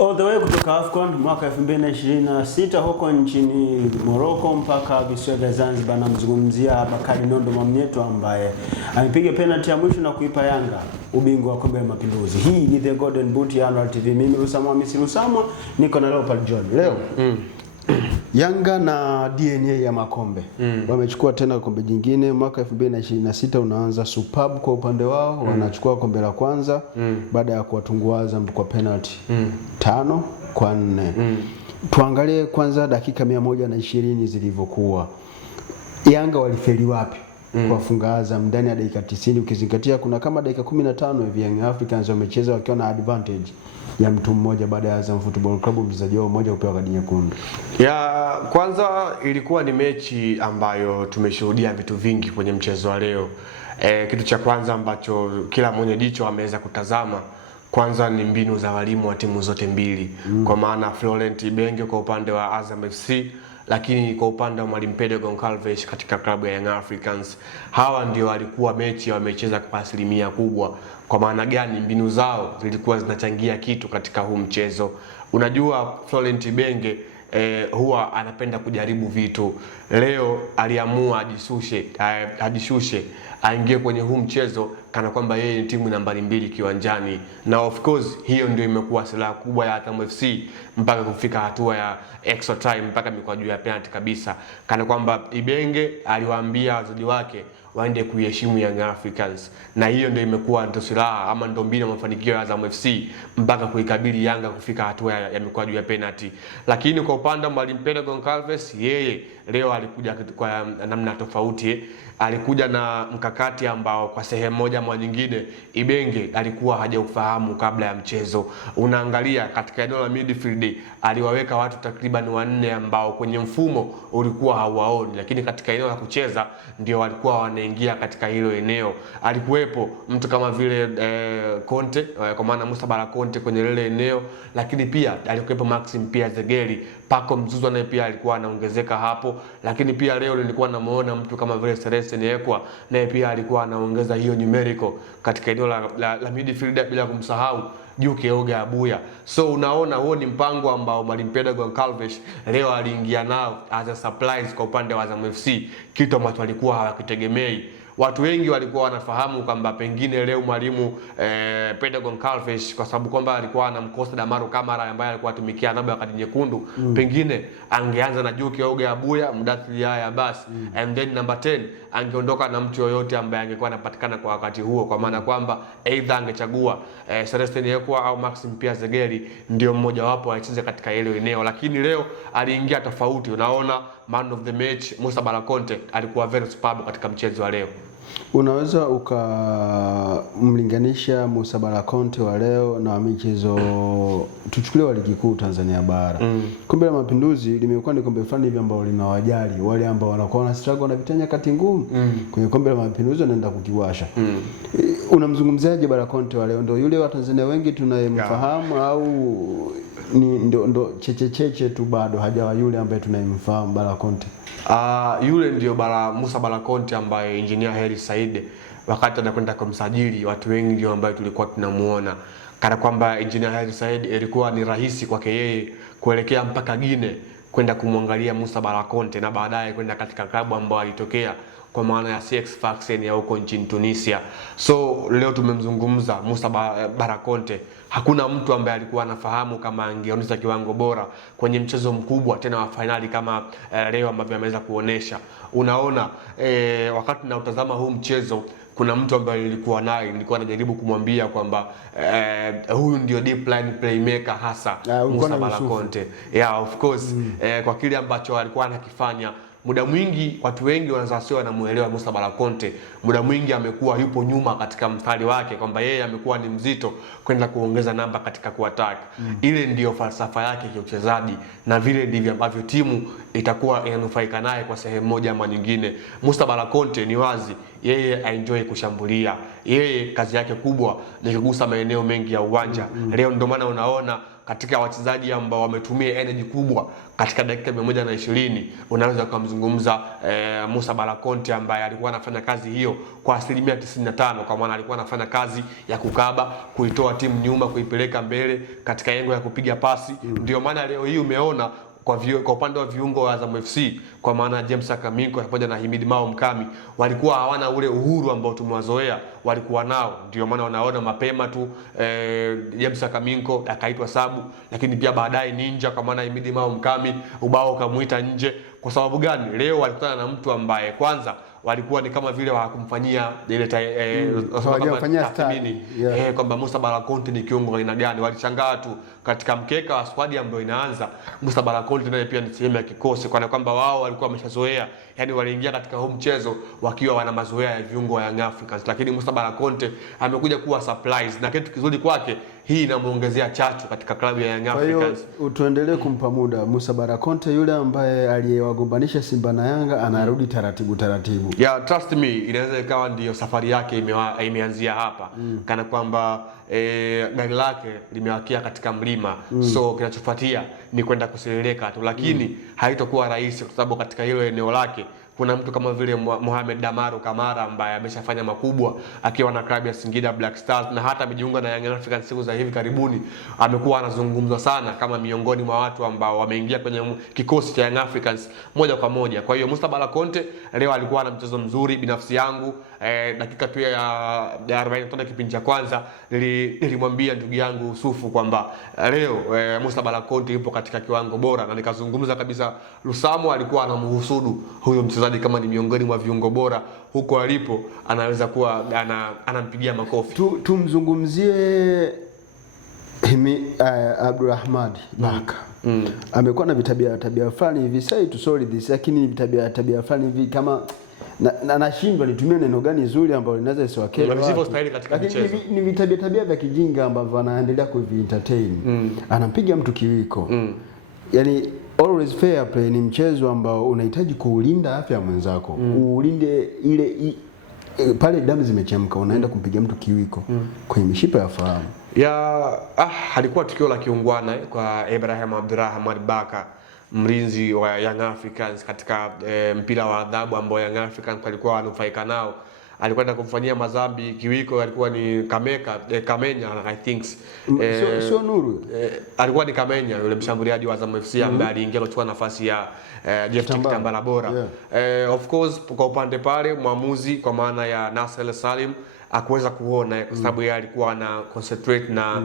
All the way kutoka AFCON mwaka 2026 huko nchini Morocco mpaka visiwa vya Zanzibar, namzungumzia Bakari Nondo Mwamnyeto ambaye amepiga penalty ya mwisho na kuipa Yanga ubingwa wa Kombe la Mapinduzi. Hii ni The Golden Boot ya Anwar TV. Mimi Rusamwa Hamisi Rusamwa niko na Leopard John. Leo Yanga na DNA ya makombe wamechukua tena kombe jingine. Mwaka 2026 unaanza superb kwa upande wao, wanachukua kombe la kwanza baada ya kuwatunguaza kwa penalty 5-4. Tuangalie kwanza dakika 120 zilivyokuwa. Yanga walifeli wapi kuwafunga Azam ndani ya dakika 90, ukizingatia kuna kama dakika 15 hivi Young Africans wamecheza wakiwa na advantage ya mtu mmoja baada ya Azam Football Club mchezaji wao mmoja kupewa kadi nyekundu. Ya kwanza ilikuwa ni mechi ambayo tumeshuhudia vitu vingi kwenye mchezo wa leo. Kitu cha kwanza ambacho kila mwenye jicho ameweza kutazama kwanza ni mbinu za walimu wa timu zote mbili. Kwa maana Florent Ibenge kwa upande wa Azam FC, lakini kwa upande wa Mwalimu Pedro Goncalves katika klabu ya Young Africans. Hawa ndio walikuwa mechi wamecheza kwa asilimia kubwa. Kwa maana gani? Mbinu zao zilikuwa zinachangia kitu katika huu mchezo. Unajua Florent Ibenge huwa anapenda kujaribu vitu. Leo aliamua ajishushe aingie kwenye huu mchezo kana kwamba yeye ni timu nambari 2 kiwanjani, na of course hiyo ndio imekuwa silaha kubwa ya Azam FC mpaka kufika hatua ya extra time mpaka mikwaju ya penalty kabisa, kana kwamba Ibenge aliwaambia wachezaji wake waende kuheshimu Young Africans, na hiyo ndio imekuwa ndio silaha ama ndio mbinu ya mafanikio ya Azam FC mpaka kuikabili Yanga kufika hatua ya mikwaju ya penalty. Lakini kwa upande wa Mwalimu Pedro Goncalves, yeye leo alikuja kwa namna tofauti. Alikuja na mkakati ambao kwa sehemu moja ama nyingine Ibenge alikuwa hajaufahamu kabla ya mchezo. Unaangalia katika eneo la midfield aliwaweka watu takriban 4 ambao kwenye mfumo ulikuwa hauwaoni, lakini katika eneo la kucheza ndio walikuwa wanaingia katika hilo eneo. Alikuwepo mtu kama vile Conte, kwa maana Musa Bala Conte kwenye lile eneo, lakini pia alikuwepo Maxim pia Zegeli, Paco Mzuzwa naye pia alikuwa anaongezeka hapo, lakini pia leo nilikuwa namuona mtu kama vile Celestine Ekwa naye pia alikuwa anaongeza hiyo numerical katika eneo la midfield, bila kumsahau Juke Oga Abuya. So unaona huo ni mpango ambao Mwalimu Pedro Goncalves leo aliingia nao as a surprise kwa upande wa Azam FC, kitu ambacho alikuwa hawakitegemei. Watu wengi walikuwa wanafahamu kwamba pengine leo Mwalimu Pedro Goncalves, kwa sababu kwamba alikuwa anamkosa Damaro Kamara ambaye alikuwa atumikia adhabu ya kadi nyekundu, pengine angeanza na Juke Oga Abuya, Mudathir Yahya Abbas, and then number 10 angeondoka na mtu yoyote ambaye angekuwa anapatikana kwa wakati huo, kwa maana kwamba either angechagua Celestine Ekwa au Maxim pia Zegeli ndio mmoja wapo aicheze katika ile eneo. Lakini leo aliingia tofauti. Unaona man of the match Musa Bala Conte alikuwa very superb katika mchezo wa leo. Unaweza ukamlinganisha Musa Bala Conte wa leo na michezo tuchukulie wa ligi kuu Tanzania bara. Kombe la Mapinduzi limekuwa ni kombe fulani hivi ambao linawajali wale ambao wanakuwa na struggle na vitanya kati ngumu. Kwenye Kombe la Mapinduzi wanaenda kukiwasha. Unamzungumziaje Bala Conte wa leo? Ndio yule wa Tanzania wengi tunayemfahamu au ni ndo cheche tu bado hajawa yule ambaye tunayemfahamu Bala Conte? Yule ndio Musa Bala Conte ambaye Engineer Hersi Said wakati anakwenda kumsajili, watu wengi ndio ambao tulikuwa tunamuona kana kwamba Engineer Hersi Said ilikuwa ni rahisi kwake yeye kuelekea mpaka Guinea kwenda kumwangalia Musa Bala Conte na baadaye kwenda katika klabu ambayo alitokea kwa maana ya CX Sfaxien ya huko nchini Tunisia. So leo tumemzungumza Musa Bala Conte. Hakuna mtu ambaye alikuwa anafahamu kama angeonyesha kiwango bora kwenye mchezo mkubwa tena wa finali kama leo ambavyo ameweza kuonesha. Unaona wakati na utazama huu mchezo, kuna mtu ambaye nilikuwa najaribu kumwambia kwamba huyu ndio deep line playmaker hasa Musa Bala Conte. Yeah, of course. Kwa kile ambacho alikuwa anakifanya muda mwingi watu wengi wanaweza wanamuelewa Musa Bala Conte. Muda mwingi amekuwa yupo nyuma katika mstari wake, kwamba yeye amekuwa ni mzito kwenda kuongeza namba katika kuattack. Ile ndiyo falsafa yake ya uchezaji na vile ndivyo ambavyo timu itakuwa inanufaika naye kwa sehemu moja ama nyingine. Musa Bala Conte ni wazi yeye enjoy kushambulia. Yeye kazi yake kubwa ni kugusa maeneo mengi ya uwanja. Leo ndio maana unaona katika wachezaji ambao wametumia energy kubwa katika dakika 120 unaweza kumzungumza Musa Bala Conte ambaye alikuwa anafanya kazi hiyo kwa 95%, kwa maana alikuwa anafanya kazi ya kukaba, kuitoa timu nyuma, kuipeleka mbele katika lengo ya kupiga pasi. Ndio maana leo hii umeona kwa upande wa viungo wa Azam FC kwa maana James Akaminko pamoja na Himid Mao Mkami walikuwa hawana ule uhuru ambao tumewazoea walikuwa nao. Ndio maana wanaona mapema tu James Akaminko akaitwa sabu, lakini pia baadaye Ninja kwa maana Himid Mao Mkami ubao ukamuita nje. Kwa sababu gani? Leo walikutana na mtu ambaye kwanza walikuwa ni kama vile hawakumfanyia ile tathmini kwamba Musa Bala Conte ni kiungo aina gani. Walishangaa tu katika mkeka wa squad ambayo inaanza Musa Bala Conte naye pia ni sehemu ya kikosi, kwa kwamba wao walikuwa wameshazoea, yani waliingia katika huu mchezo wakiwa wana mazoea ya viungo wa Young Africans, lakini Musa Bala Conte amekuja kuwa surprise, na kitu kizuri kwake hii inamuongezea chachu katika klabu ya Young Africans. Kwa hiyo tuendelee kumpa muda Musa Bala Conte, yule ambaye aliyewagombanisha Simba na Yanga anarudi taratibu. Yeah, trust me, inaweza ikawa ndio safari yake imeanzia hapa. Kana kwamba gari lake limewakia katika mlima. So kinachofuatia ni kwenda kuseleleka tu, lakini haitakuwa rahisi kwa sababu katika hilo eneo lake kuna mtu kama vile Mohamed Damaro Kamara ambaye ameshafanya makubwa akiwa na klabu ya Singida Black Stars na hata amejiunga na Young Africans siku za hivi karibuni. Amekuwa anazungumzwa sana kama miongoni mwa watu ambao wameingia kwenye kikosi cha Young Africans moja kwa moja. Kwa hiyo Musa Bala Conte leo alikuwa na mchezo mzuri. Binafsi yangu dakika tu ya 45 kipindi cha kwanza nilimwambia ndugu yangu Yusufu kwamba leo Musa Bala Conte yupo katika kiwango bora, na nikazungumza kabisa Lusamo alikuwa anamhusudu huyo mchezaji kama ni miongoni mwa viungo bora huko alipo, anaweza kuwa anampigia makofi. Tumzungumzie Abdulrahman Baka. Amekuwa na tabia fulani hivi, say to sorry this, lakini tabia fulani hivi kama nashindwa nitumie neno gani zuri ambalo linaweza isiwakere watu. Lakini ni vitabia vya kijinga ambavyo anaendelea kuvi-entertain. Anampiga mtu kiwiko. Yani always fair play ni mchezo ambao unahitaji kuulinda afya ya mwenzako. Uulinde ile pale damu zimechemka unaenda kumpiga mtu kiwiko kwenye mishipa ya fahamu. Halikuwa tukio la kiungwana kwa Ibrahim Abdulrahman Baka, mlinzi wa Young Africans katika mpira wa adhabu ambao Young Africans walikuwa wanufaika nao. Alikwenda kumfanyia madhambi kiwiko, alikuwa ni Kamenya I think. Sio Nuru. Alikuwa ni Kamenya yule mshambuliaji wa Azam FC ambaye aliingia kuchukua nafasi ya Jeff Kitambala Bora. Of course kwa upande pale mwamuzi kwa maana ya Nasser Salim akuweza kuona kwa sababu yeye alikuwa ana concentrate na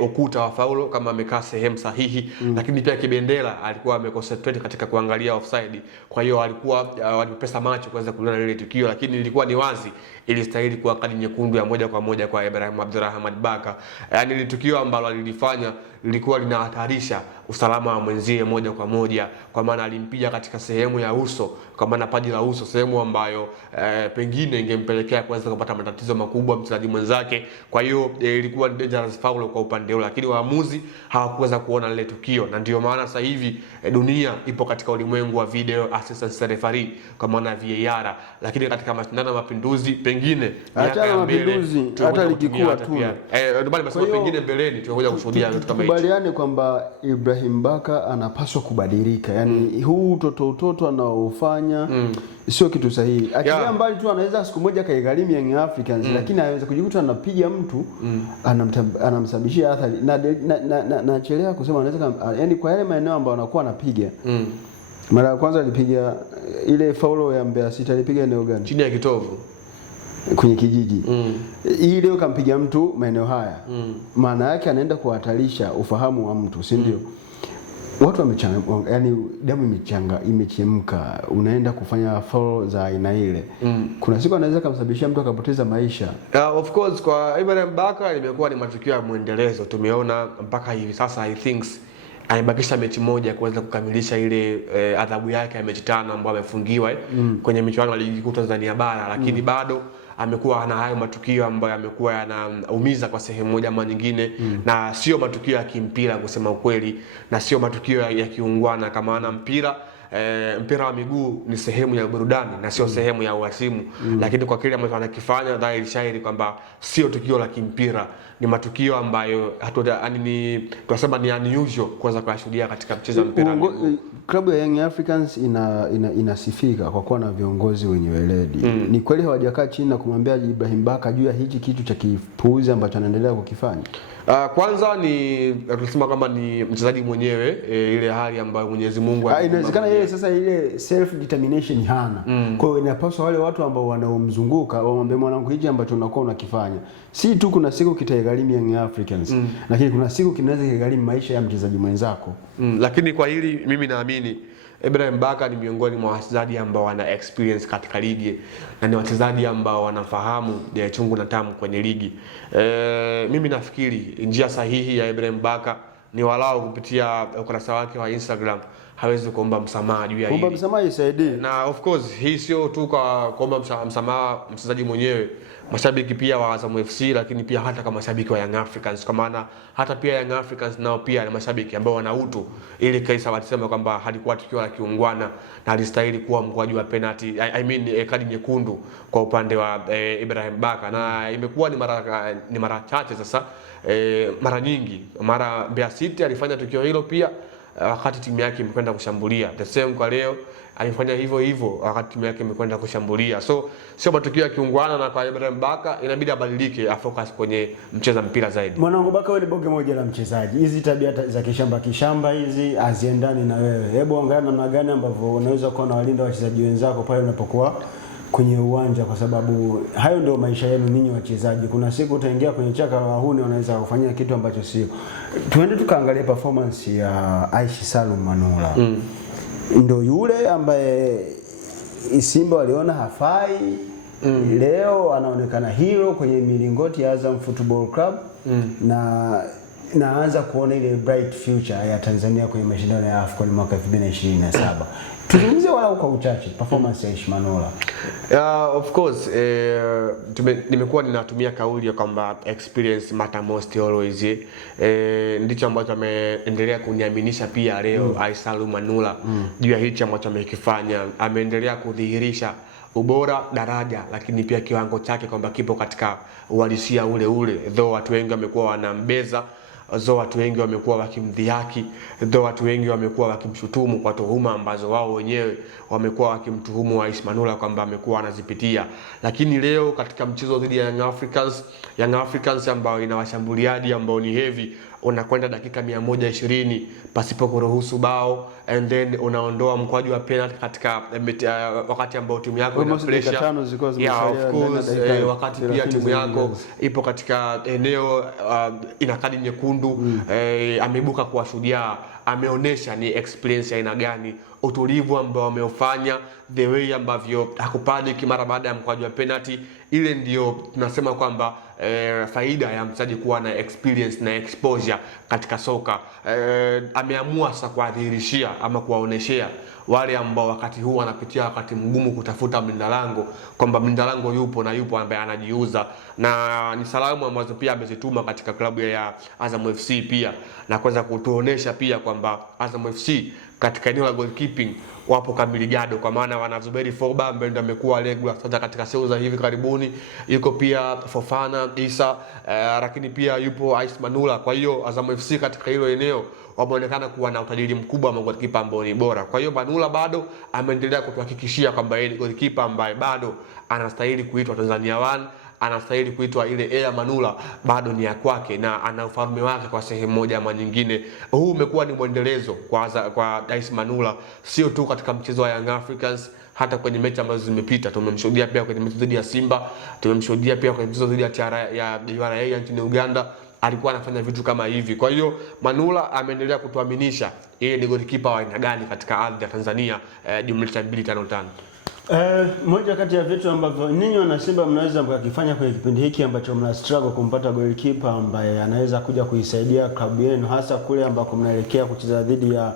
ukuta wa faulo kama amekaa sehemu sahihi, lakini pia Kibendela alikuwa ameconcentrate katika kuangalia offside. Kwa hiyo alikuwa walipesa macho kuweza kuona ile tukio, lakini ilikuwa ni wazi ilistahili kuwa kadi nyekundu ya moja kwa moja kwa Ibrahim Abdulrahman Baka. Yaani ile tukio ambalo alilifanya lilikuwa linahatarisha usalama wa mwenzie moja kwa moja, kwa maana alimpiga katika sehemu ya uso, kwa maana paji la uso, sehemu ambayo pengine ingempelekea kuweza kupata matatizo makubwa mchezaji mwenzake. Kwa hiyo ilikuwa dangerous foul kwa upande ule, lakini waamuzi hawakuweza kuona lile tukio, na ndio maana sasa hivi dunia ipo katika ulimwengu wa video assistant referee kwa maana VAR. Lakini katika mashindano ya Mapinduzi pengine hata Mapinduzi hata ligi kuu tu ndio bali masema pengine mbeleni tutakuja kushuhudia vitu kama hicho. Kubaliane kwamba Ibrahim Baka anapaswa kubadilika, yani huu utoto anaofanya sio kitu sahihi. Akilia mbali tu anaweza siku moja kaigharimu Young Africans, lakini anaweza kujikuta anapiga mtu anamsababishia athari. Na chelea kusema anaweza yani kwa yale maeneo ambayo anakuwa anapiga. Mara ya kwanza alipiga ile faulo ya Mbeya City, alipiga eneo gani? Chini ya kitovu kwenye kijiji. Hii leo kampiga mtu maeneo haya. Maana yake anaenda kuhatarisha ufahamu wa mtu, si ndio? Watu yani damu imechemka, unaenda kufanya foul za aina ile. Kuna siku anaweza kumsababishia mtu akapoteza maisha. Of course kwa Ibrahim Baka imekuwa ni matukio ya muendelezo. Tumeona mpaka hivi sasa I think amebakisha mechi moja kuweza kukamilisha ile adhabu yake ya mechi 5 ambayo amefungiwa kwenye michuano ya ligi kuu Tanzania bara, lakini bado amekuwa na hayo matukio ambayo amekuwa yanaumiza kwa sehemu moja ama nyingine, na sio matukio ya kimpira kusema ukweli, na sio matukio ya kiungwana, kama ana mpira wa miguu ni sehemu ya burudani na sio sehemu ya uhasimu. Lakini kwa kile ambacho anakifanya dhahiri shahiri kwamba sio tukio la kimpira, ni matukio ambayo tunasema ni unusual kuweza kuyashuhudia katika mchezo wa mpira. Klabu ya Young Africans inasifika kwa kuwa na viongozi wenye weledi. Ni kweli hawajakaa chini na kumwambia Ibrahim Baka juu ya hichi kitu cha kipuuzi ambacho anaendelea kukifanya? Kwanza ni tunasema kama ni mchezaji mwenyewe, ile hali ambayo Mwenyezi Mungu inawezekana yeye sasa ile self determination hana. Kwa hiyo inapaswa wale watu ambao wanaomzunguka wamwambie, mwanangu, hichi ambacho unakuwa unakifanya si tu kuna siku kitaigharimu Young Africans, lakini kuna siku kinaweza kigharimu maisha ya mchezaji mwenzako. Lakini kwa hili mimi naamini Ibrahim Baka ni miongoni mwa wachezaji ambao wana experience katika ligi na ni wachezaji ambao wanafahamu chungu na tamu kwenye ligi. Mimi nafikiri njia sahihi ya Ibrahim Baka ni walau kupitia ukurasa wake wa Instagram hawezi kuomba msamaha juu ya hili. Kuomba msamaha isaidie. Na of course hii sio tu kwa kuomba msamaha mchezaji mwenyewe, mashabiki pia wa Azam FC, lakini pia hata kama mashabiki wa Young Africans, kwa maana hata pia Young Africans nao pia ni mashabiki ambao wana utu, ili Kaisa walisema kwamba halikuwa tukio la kiungwana na alistahili kuwa mkwaju wa penalty, kadi nyekundu kwa upande wa Ibrahim Baka, na imekuwa ni mara chache sasa. Mara nyingi, mara Mbeya City alifanya tukio hilo pia wakati timu yake imekwenda kushambulia. The same kwa leo alifanya hivyo wakati timu yake imekwenda kushambulia. So sio matukio ya kiungwana, na kwa Ibrahim Baka inabidi abadilike, afocus kwenye mcheza mpira zaidi. Mwanangu Baka, wewe ni bonge moja la mchezaji. Hizi tabia za kishamba hizi haziendani na wewe. Hebu angalia namna gani ambavyo unaweza kuwa na walinda wachezaji wenzako pale unapokuwa kwenye uwanja, kwa sababu hayo ndio maisha yenu ninyi wachezaji. Kuna siku utaingia kwenye chaka la wahuni, wanaweza kufanyia kitu ambacho sio. Tuende tukaangalia performance ya Aishi Salum Manula. Ndio yule ambaye Simba waliona hafai, leo anaonekana hero kwenye milingoti ya Azam Football Club, na naanza kuona ile bright future ya Tanzania kwenye mashindano ya AFCON mwaka 2027. Tuzungumzie wala kwa uchache performance ya Aishi Manula. Of course, nimekuwa ninatumia kauli ya kwamba experience matter most always. Ndicho ambacho ameendelea kuniaminisha pia leo Aishi Salum Manula juu ya hicho ambacho amekifanya. Ameendelea kudhihirisha ubora, daraja, lakini pia kiwango chake kwamba kipo katika uhalisia ule. Though watu wengi wamekuwa wanambeza, though watu wengi wamekuwa wakimdhihaki, though watu wengi wamekuwa wakimshutumu kwa tuhuma ambazo wao wenyewe wamekuwa wakimtuhumu Aishi Manula kwamba amekuwa anazipitia. Lakini leo katika mchezo dhidi ya Young Africans ambao ina washambuliaji ambao ni heavy, unakwenda dakika 120 pasipo kuruhusu bao, and then unaondoa mkwaju wa penalty katika wakati ambao timu yako ina pressure. Wakati pia timu yako ipo katika eneo ina kadi nyekundu, ameibuka kwa Shujaa, ameonesha ni experience ya aina gani, utulivu ambao ameufanya, the way ambavyo hakupanic mara baada ya mkwaju wa penalty. Ile ndio tunasema kwamba faida ya mchezaji kuwa na experience na exposure katika soka. Ameamua sasa kuadhirishia ama kuwaoneshea wale ambao wakati huu wanapitia wakati mgumu kutafuta mlinda lango kwamba mlinda lango yupo ambaye anajiuza, na ni salamu ambazo pia amezituma katika klabu ya Azam FC pia, na kuweza kutuonesha pia kwamba Azam FC katika eneo la goalkeeping wapo kamili gado, kwa maana wana Zuberi Foba ambaye ndio amekuwa regular sasa katika sehemu za hivi karibuni, yuko pia Fofana Isa, lakini pia yupo Aishi Manula. Kwa hiyo Azam FC katika hilo eneo wameonekana kuwa na utajiri mkubwa wa goalkeeper ambao ni bora. Kwa hiyo Manula bado ameendelea kutuhakikishia kwamba yeye ni goalkeeper ambaye bado anastahili kuitwa Tanzania 1, anastahili kuitwa ile Air Manula, bado ni ya kwake na ana ufalme wake kwa sehemu moja ama nyingine. Huu umekuwa ni mwendelezo kwa Aishi Manula, sio tu katika mchezo wa Young Africans, hata kwenye mechi ambazo zimepita. Tumemshuhudia pia kwenye mechi dhidi ya Simba, tumemshuhudia pia kwenye mchezo dhidi ya TRA nchini Uganda, alikuwa anafanya vitu kama hivi. Kwa hiyo Manula ameendelea kutuaminisha yeye ni goalkeeper wa aina gani katika ardhi ya Tanzania, jumlisha 255. Moja kati ya vitu ambavyo ninyi wana Simba mnaweza mkakifanya kwenye kipindi hiki ambacho mna struggle kumpata goalkeeper ambaye anaweza kuja kuisaidia klabu yenu, hasa kule ambako mnaelekea kucheza dhidi ya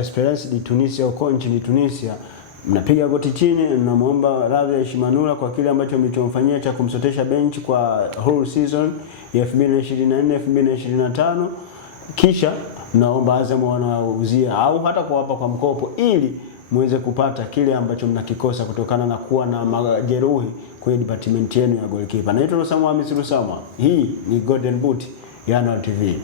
Esperance de Tunisia huko nchini Tunisia, mnapiga goti chini, mnamuomba radhi Aishi Manula kwa kile ambacho mlichomfanyia cha kumsotesha bench kwa whole season ya 2024-2025, kisha mnaomba Azam wanawauzia au hata kuwapa kwa mkopo ili muweze kupata kile ambacho mnakikosa kutokana na kuwa na majeruhi kwenye department yenu ya goalkeeper. Naitwa Rusama Hamisi Rusama. Hii ni Golden Boot ya Yanal TV.